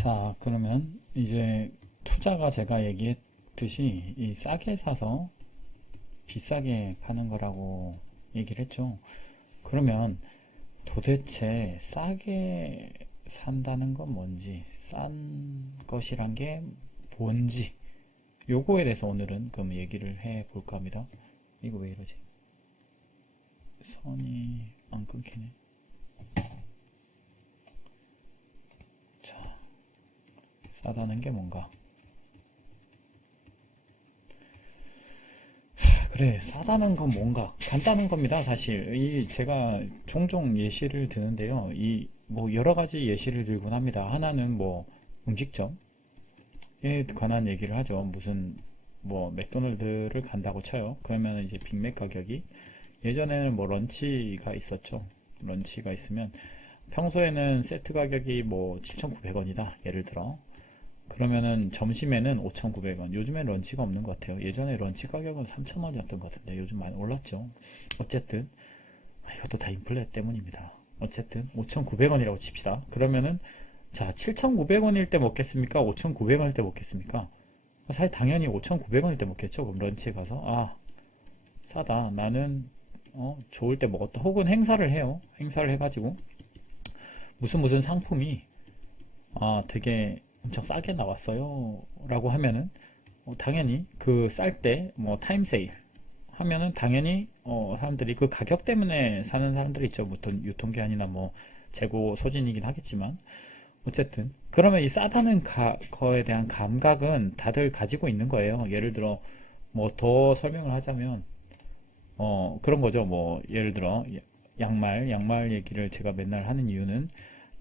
자, 그러면 이제 투자가 제가 얘기했듯이 이 싸게 사서 비싸게 파는 거라고 얘기를 했죠. 그러면 도대체 싸게 산다는 건 뭔지, 싼 것이란 게 뭔지, 요거에 대해서 오늘은 그럼 얘기를 해 볼까 합니다. 이거 왜 이러지? 선이 안 끊기네. 자, 싸다는 게 뭔가? 그래, 싸다는 건 뭔가 간단한 겁니다. 사실 이 제가 종종 예시를 드는데요. 이 뭐 여러 가지 예시를 들곤 합니다. 하나는 뭐 음식점에 관한 얘기를 하죠. 무슨 뭐 맥도날드를 간다고 쳐요. 그러면 이제 빅맥 가격이 예전에는 뭐 런치가 있었죠. 런치가 있으면 평소에는 세트 가격이 뭐 7,900원이다. 예를 들어. 그러면은 점심에는 5,900원. 요즘엔 런치가 없는 것 같아요. 예전에 런치 가격은 3,000원이었던 것 같은데 요즘 많이 올랐죠. 어쨌든 이것도 다 인플레 때문입니다. 어쨌든 5,900원이라고 칩시다. 그러면은 자, 7,900원일 때 먹겠습니까? 5,900원일 때 먹겠습니까? 사실 당연히 5,900원일 때 먹겠죠. 그럼 런치에 가서 싸다. 나는 좋을 때 먹었다. 혹은 행사를 해요. 행사를 해가지고 무슨 상품이 되게 엄청 싸게 나왔어요 라고 하면은 당연히 그 쌀 때 뭐 타임 세일 하면은 당연히 사람들이 그 가격 때문에 사는 사람들이 있죠. 보통 유통기한이나 뭐 재고 소진이긴 하겠지만 어쨌든 그러면 이 싸다는 거에 대한 감각은 다들 가지고 있는 거예요. 예를 들어 뭐 더 설명을 하자면 그런 거죠. 뭐 예를 들어 양말 얘기를 제가 맨날 하는 이유는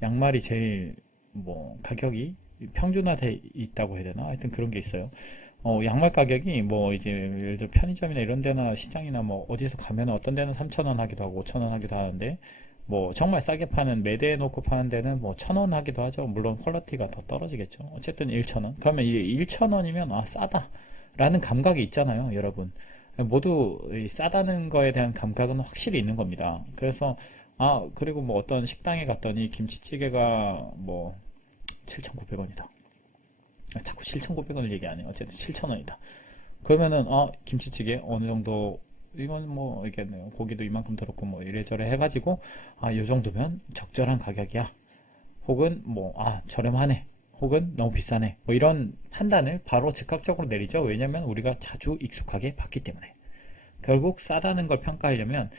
양말이 제일 뭐 가격이 평준화돼 있다고 해야 되나? 하여튼 그런 게 있어요. 양말 가격이 뭐 이제 예를 들어 편의점이나 이런 데나 시장이나 뭐 어디서 가면 어떤 데는 3,000원 하기도 하고 5,000원 하기도 하는데 뭐 정말 싸게 파는 매대에 놓고 파는 데는 뭐 1,000원 하기도 하죠. 물론 퀄리티가 더 떨어지겠죠. 어쨌든 1,000원. 그러면 이게 1,000원이면 싸다 라는 감각이 있잖아요, 여러분. 모두 이 싸다는 거에 대한 감각은 확실히 있는 겁니다. 그래서 그리고 뭐 어떤 식당에 갔더니 김치찌개가 뭐 7,900원이다. 자꾸 7,900원을 얘기하네. 어쨌든 7,000원이다. 그러면은 김치찌개 어느 정도 이건 뭐 이게 고기도 이만큼 들었고 뭐 이래저래 해가지고 요 정도면 적절한 가격이야. 혹은 뭐 저렴하네. 혹은 너무 비싸네. 뭐 이런 판단을 바로 즉각적으로 내리죠. 왜냐면 우리가 자주 익숙하게 봤기 때문에. 결국 싸다는 걸 평가하려면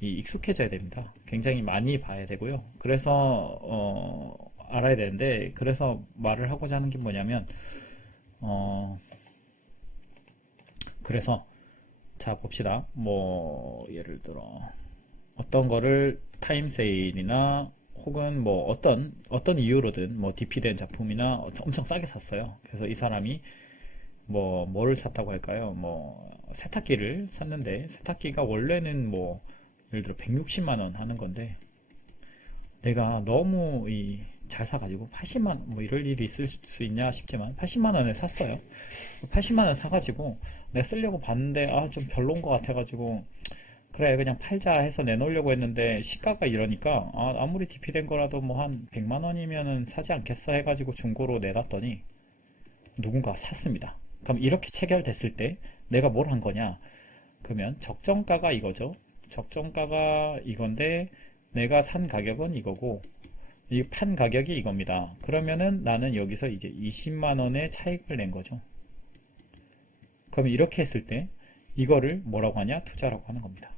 이 익숙해져야 됩니다. 굉장히 많이 봐야 되고요. 그래서 알아야 되는데 그래서 말을 하고자 하는 게 뭐냐면 그래서 자 봅시다. 뭐 예를 들어 어떤 거를 타임 세일이나 혹은 뭐 어떤 이유로든 뭐 DP된 작품이나 엄청 싸게 샀어요. 그래서 이 사람이 뭐 뭐를 샀다고 할까요? 뭐 세탁기를 샀는데 세탁기가 원래는 뭐 예를 들어 160만 원 하는 건데 내가 너무 잘 사가지고 80만 원, 뭐 이럴 일이 있을 수 있냐 싶지만 80만 원에 샀어요. 80만 원 사가지고 내가 쓰려고 봤는데 좀 별론 것 같아가지고 그래 그냥 팔자 해서 내놓으려고 했는데 시가가 이러니까 아무리 DP된 거라도 뭐 한 100만 원이면은 사지 않겠어 해가지고 중고로 내놨더니 누군가 샀습니다. 그럼 이렇게 체결됐을 때 내가 뭘 한 거냐? 그러면 적정가가 이거죠. 적정가가 이건데 내가 산 가격은 이거고 이 판 가격이 이겁니다. 그러면은 나는 여기서 이제 20만 원의 차익을 낸 거죠. 그럼 이렇게 했을 때 이거를 뭐라고 하냐? 투자라고 하는 겁니다.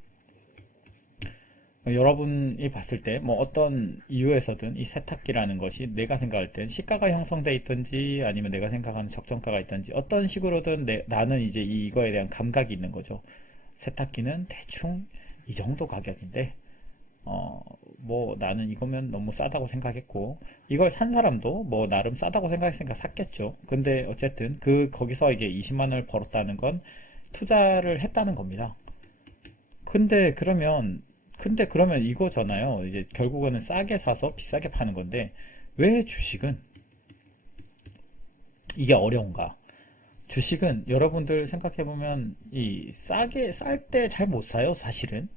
여러분이 봤을 때 뭐 어떤 이유에서든 이 세탁기라는 것이 내가 생각할 땐 시가가 형성돼 있든지 아니면 내가 생각하는 적정가가 있든지 어떤 식으로든 나는 이제 이거에 대한 감각이 있는 거죠. 세탁기는 대충 이 정도 가격인데 뭐 나는 이거면 너무 싸다고 생각했고 이걸 산 사람도 뭐 나름 싸다고 생각했으니까 샀겠죠. 근데 어쨌든 거기서 이게 20만 원을 벌었다는 건 투자를 했다는 겁니다. 근데 그러면 이거잖아요. 이제 결국은 싸게 사서 비싸게 파는 건데 왜 주식은 이게 어려운가? 주식은 여러분들 생각해보면 이 싸게 쌀 때 잘 못 사요, 사실은.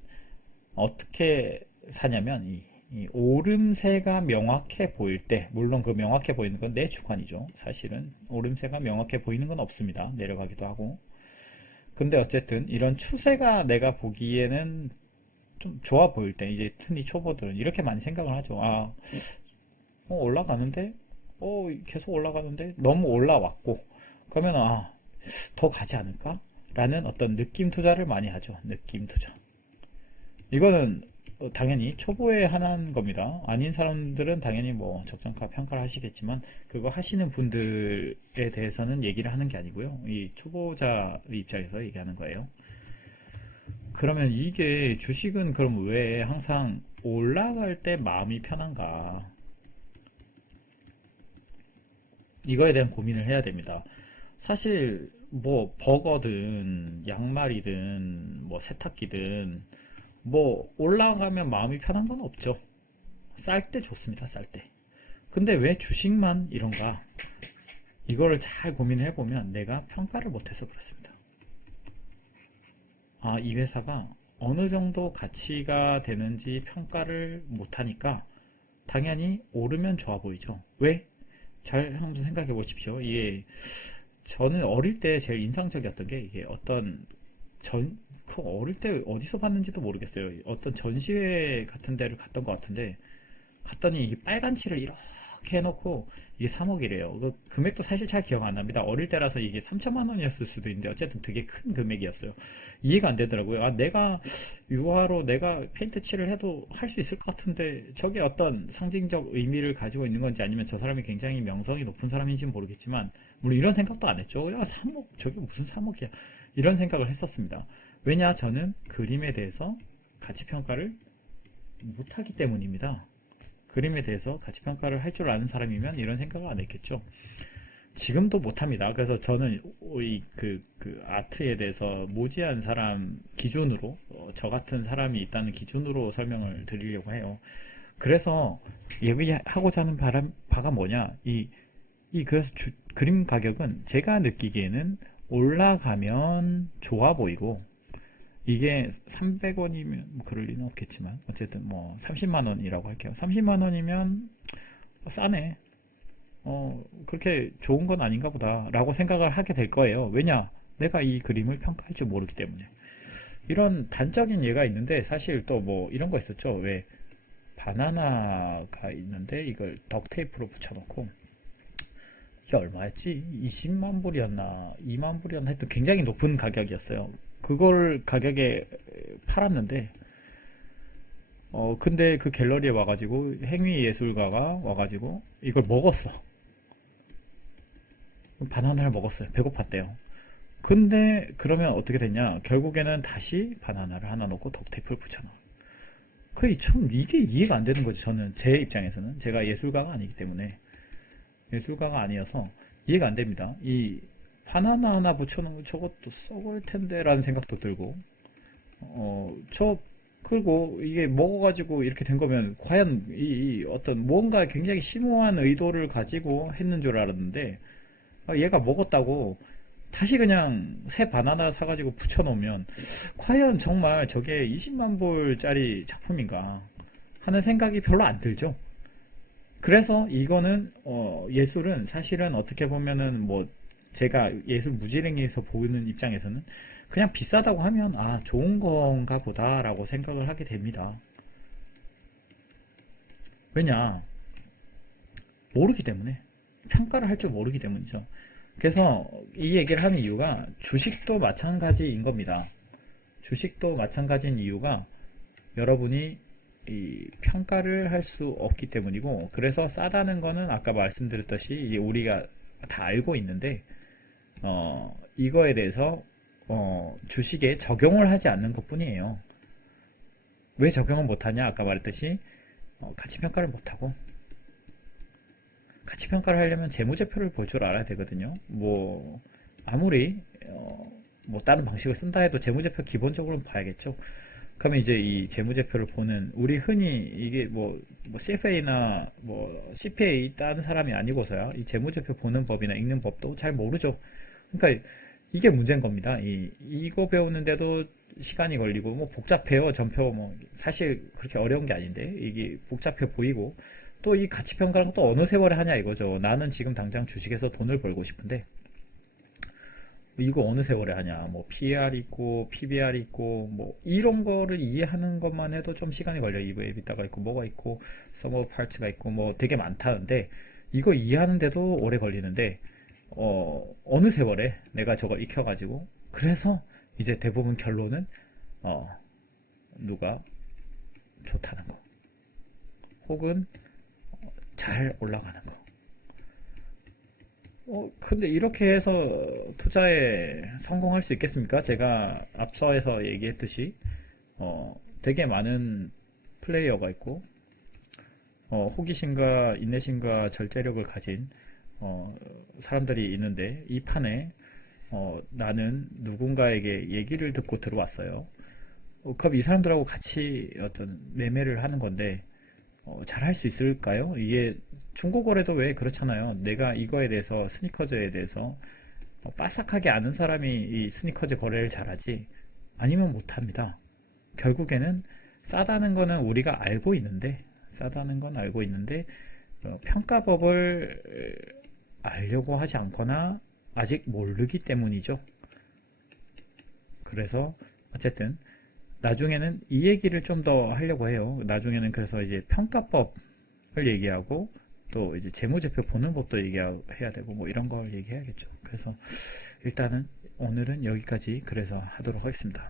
어떻게 사냐면 이 오름세가 명확해 보일 때, 물론 그 명확해 보이는 건 내 주관이죠. 사실은 오름세가 명확해 보이는 건 없습니다. 내려가기도 하고. 근데 어쨌든 이런 추세가 내가 보기에는 좀 좋아 보일 때, 이제 흔히 초보들은 이렇게 많이 생각을 하죠. 올라가는데, 계속 올라가는데 너무 올라왔고, 그러면 더 가지 않을까? 라는 어떤 느낌 투자를 많이 하죠. 느낌 투자. 이거는 당연히 초보에 한한 겁니다. 아닌 사람들은 당연히 뭐 적정가 평가를 하시겠지만, 그거 하시는 분들에 대해서는 얘기를 하는 게 아니고요. 이 초보자 입장에서 얘기하는 거예요. 그러면 이게 주식은 그럼 왜 항상 올라갈 때 마음이 편한가? 이거에 대한 고민을 해야 됩니다. 사실 뭐 버거든 양말이든 뭐 세탁기든 뭐 올라가면 마음이 편한 건 없죠. 쌀 때 좋습니다. 쌀 때. 근데 왜 주식만 이런가? 이거를 잘 고민해 보면 내가 평가를 못해서 그렇습니다. 이 회사가 어느 정도 가치가 되는지 평가를 못하니까 당연히 오르면 좋아 보이죠. 왜? 잘 한번 생각해 보십시오. 이게 저는 어릴 때 제일 인상적이었던 게, 이게 어떤 그 어릴 때 어디서 봤는지도 모르겠어요. 어떤 전시회 같은 데를 갔던 것 같은데, 갔더니 이게 빨간 칠을 이렇게 해놓고 이게 3억이래요. 그 금액도 사실 잘 기억 안 납니다. 어릴 때라서 이게 3천만 원이었을 수도 있는데 어쨌든 되게 큰 금액이었어요. 이해가 안 되더라고요. 내가 유화로 내가 페인트 칠을 해도 할 수 있을 것 같은데 저게 어떤 상징적 의미를 가지고 있는 건지, 아니면 저 사람이 굉장히 명성이 높은 사람인지는 모르겠지만, 물론 이런 생각도 안 했죠. 3억, 저게 무슨 3억이야. 이런 생각을 했었습니다. 왜냐, 저는 그림에 대해서 가치 평가를 못하기 때문입니다. 그림에 대해서 가치 평가를 할 줄 아는 사람이면 이런 생각을 안 했겠죠. 지금도 못합니다. 그래서 저는 그 아트에 대해서 무지한 사람 기준으로, 저 같은 사람이 있다는 기준으로 설명을 드리려고 해요. 그래서 얘기하고자 하는 바가 뭐냐, 그래서 그림 가격은 제가 느끼기에는 올라가면 좋아 보이고, 이게 300원이면 그럴 리는 없겠지만 어쨌든 뭐 30만 원이라고 할게요. 30만 원이면 싸네. 그렇게 좋은 건 아닌가 보다 라고 생각을 하게 될 거예요. 왜냐? 내가 이 그림을 평가할 줄 모르기 때문에. 이런 단적인 예가 있는데, 사실 또 뭐 이런 거 있었죠. 왜 바나나가 있는데 이걸 덕테이프로 붙여놓고, 이게 얼마였지? 20만 불이었나 2만 불이었나 했던 굉장히 높은 가격이었어요. 그걸 가격에 팔았는데, 근데 그 갤러리에 와가지고 행위 예술가가 와가지고 이걸 먹었어. 바나나를 먹었어요. 배고팠대요. 근데 그러면 어떻게 됐냐? 결국에는 다시 바나나를 하나 넣고 덕테이프를 붙여놔. 그게 참 이게 이해가 안 되는 거죠. 저는 제 입장에서는, 제가 예술가가 아니기 때문에, 예술가가 아니어서 이해가 안 됩니다. 이 바나나 하나 붙여놓으면 저것도 썩을 텐데 라는 생각도 들고, 그리고 이게 먹어가지고 이렇게 된 거면 과연 이 어떤 뭔가 굉장히 심오한 의도를 가지고 했는 줄 알았는데, 얘가 먹었다고 다시 그냥 새 바나나 사가지고 붙여놓으면 과연 정말 저게 20만 불짜리 작품인가 하는 생각이 별로 안 들죠. 그래서 이거는 예술은 사실은 어떻게 보면은 뭐 제가 예술 무지랭이에서 보이는 입장에서는 그냥 비싸다고 하면 좋은 건가 보다라고 생각을 하게 됩니다. 왜냐, 모르기 때문에, 평가를 할 줄 모르기 때문이죠. 그래서 이 얘기를 하는 이유가 주식도 마찬가지인 겁니다. 주식도 마찬가지인 이유가 여러분이 이 평가를 할 수 없기 때문이고, 그래서 싸다는 거는 아까 말씀드렸듯이 이제 우리가 다 알고 있는데, 이거에 대해서 주식에 적용을 하지 않는 것 뿐이에요. 왜 적용을 못하냐? 아까 말했듯이 가치평가를 못하고, 가치평가를 하려면 재무제표를 볼 줄 알아야 되거든요. 뭐 아무리 뭐 다른 방식을 쓴다 해도 재무제표 기본적으로는 봐야겠죠. 그러면 이제 이 재무제표를 보는, 우리 흔히 이게 뭐 CFA나 뭐 CPA 따는 사람이 아니고서야 이 재무제표 보는 법이나 읽는 법도 잘 모르죠. 그러니까 이게 문제인 겁니다. 이거 배우는데도 시간이 걸리고 뭐 복잡해요. 전표 뭐 사실 그렇게 어려운 게 아닌데 이게 복잡해 보이고 또 이 가치 평가는 또 어느 세월에 하냐 이거죠. 나는 지금 당장 주식에서 돈을 벌고 싶은데 이거 어느 세월에 하냐. 뭐 PER 있고 PBR 있고 뭐 이런 거를 이해하는 것만 해도 좀 시간이 걸려. 이브 에비타가 있고 뭐가 있고 서머 파츠가 있고 뭐 되게 많다는데 이거 이해하는데도 오래 걸리는데 어느 세월에 내가 저걸 익혀가지고 그래서 이제 대부분 결론은 어, 누가 좋다는 거 혹은 잘 올라가는 거. 근데 이렇게 해서 투자에 성공할 수 있겠습니까? 제가 앞서에서 얘기했듯이 되게 많은 플레이어가 있고 호기심과 인내심과 절제력을 가진 사람들이 있는데 이 판에 나는 누군가에게 얘기를 듣고 들어왔어요. 그럼 이 사람들하고 같이 어떤 매매를 하는 건데 잘 할 수 있을까요? 이게 중고거래도 왜 그렇잖아요. 내가 이거에 대해서 스니커즈에 대해서 빠삭하게 아는 사람이 이 스니커즈 거래를 잘하지 아니면 못합니다. 결국에는 싸다는 거는 우리가 알고 있는데 싸다는 건 알고 있는데 평가법을 알려고 하지 않거나 아직 모르기 때문이죠. 그래서 어쨌든 나중에는 이 얘기를 좀 더 하려고 해요. 나중에는 그래서 이제 평가법을 얘기하고 또 이제 재무제표 보는 법도 얘기해야 되고 뭐 이런 걸 얘기해야겠죠. 그래서 일단은 오늘은 여기까지 그래서 하도록 하겠습니다.